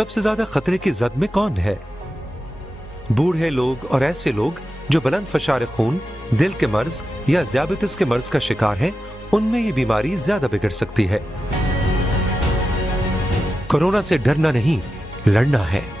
सबसे ज्यादा खतरे की जद में कौन है? बूढ़े लोग और ऐसे लोग जो बुलंद फशार खून, दिल के मर्ज या ज़ियाबतीस के मर्ज का शिकार हैं, उनमें ये बीमारी ज्यादा बिगड़ सकती है। कोरोना से डरना नहीं, लड़ना है।